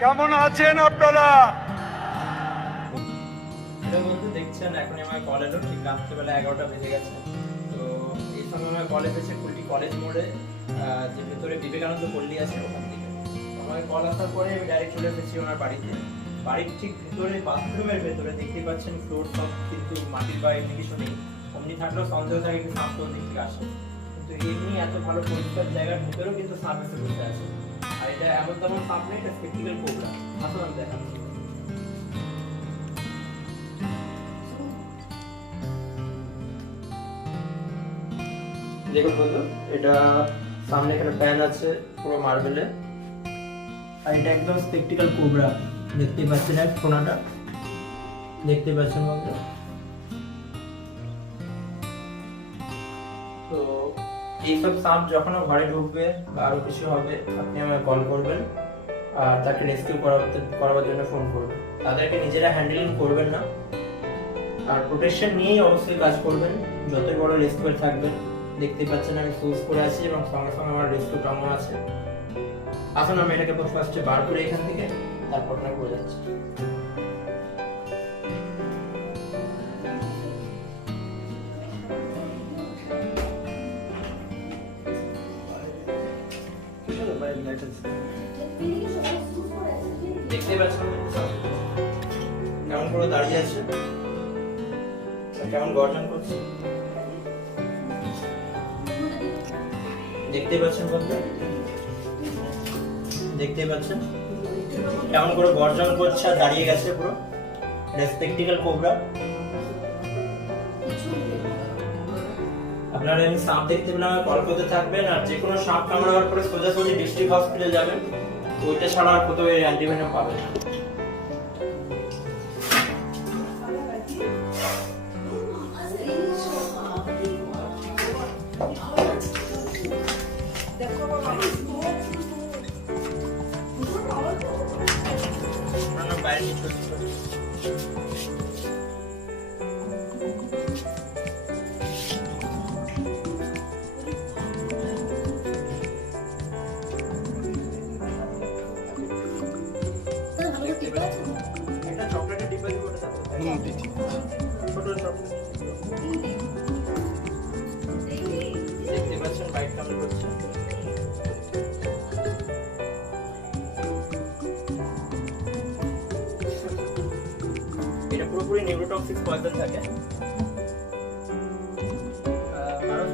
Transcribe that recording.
কেমন আছেন আপনারা? বন্ধু দেখছেন এখন আমার কল এলো ঠিক রাত্রিবেলা 11টা বেজে গেছে। তো এই সময় আমার কল এসেছে কুলটি কলেজ মোড়ে, যে ভেতরে বিবেকানন্দ পল্লী আছে ওখান থেকে। আমার কল আসার পরে আমি ডাইরেক্ট চলে এসেছি ওনার বাড়িতে। বাড়ির ঠিক ভেতরে বাথরুমের ভেতরে দেখতে পাচ্ছেন ফ্লোর সব কিন্তু মাটির বা এমনি কিছু নেই। অমনি থাকলেও সন্দেহ থাকে কিন্তু সাপ কোন দিক থেকে আসে, কিন্তু এমনি এত ভালো পরিষ্কার জায়গার ভেতরেও কিন্তু সাপ এসে বসে আছে। আর এটা এমন তেমন সাপ নেই, এটা স্পেকটিক্যাল কোবরা। আসলে আমি দেখাচ্ছি। দেখুন বন্ধু, এটা সামনে এখানে প্যান আছে পুরো মার্বেলে, আর এটা একদম স্পেকটিক্যাল কোবরা। দেখতে পাচ্ছেন এক কোনাটা, দেখতে পাচ্ছেন বন্ধু। তো এইসব সাপ যখন ঘরে ঢুকবে বা আরো কিছু হবে, আপনি আমায় কল করবেন আর তাকে রেস্কিউ করাবার জন্য ফোন করবেন। তাদেরকে নিজেরা হ্যান্ডেলিং করবেন না, আর প্রোটেকশন নিয়েই অবশ্যই কাজ করবেন। যতই বড় রেস্কিউয়ার থাকবেন, দেখতে পাচ্ছেন আমি সুজ করে আছি এবং সঙ্গে সঙ্গে আমার রেস্কিউ টাঙানো আছে। আসুন আমি এটাকে ফার্স্টে বার করে এখান থেকে, তারপর আপনাকে বলে যাচ্ছি। দেখতে পাচ্ছেন কেমন করে দাঁড়িয়ে আছে, কেমন গর্জন করছে, দেখতে পাচ্ছেন বন্ধু। দেখতে পাচ্ছেন কেমন করে গর্জন করছে আর দাঁড়িয়ে গেছে পুরো। Spectacled cobra. আপনারা এমনি সাপ দেখতে পেলে আমাকে কল করতে থাকবেন, আর যে কোনো সাপ কামড়াবার পরে সোজাসুজি ডিস্ট্রিক্ট হসপিটালে যাবেন। ওইটা ছাড়া আর কোথাও অ্যান্টিভেনম পাবেন না। বাইরে নিয়ে চলে যাবেন। একটা চকলেটের ডিব্বা দিয়ে ওটা থাকবে। ঠিক আছে। ছোট চকলেট। দেখতে পাচ্ছেন বাইক কামড় করছে। এটা পুরোপুরি নিউরোটক্সিক পয়জন থাকে। মানুষ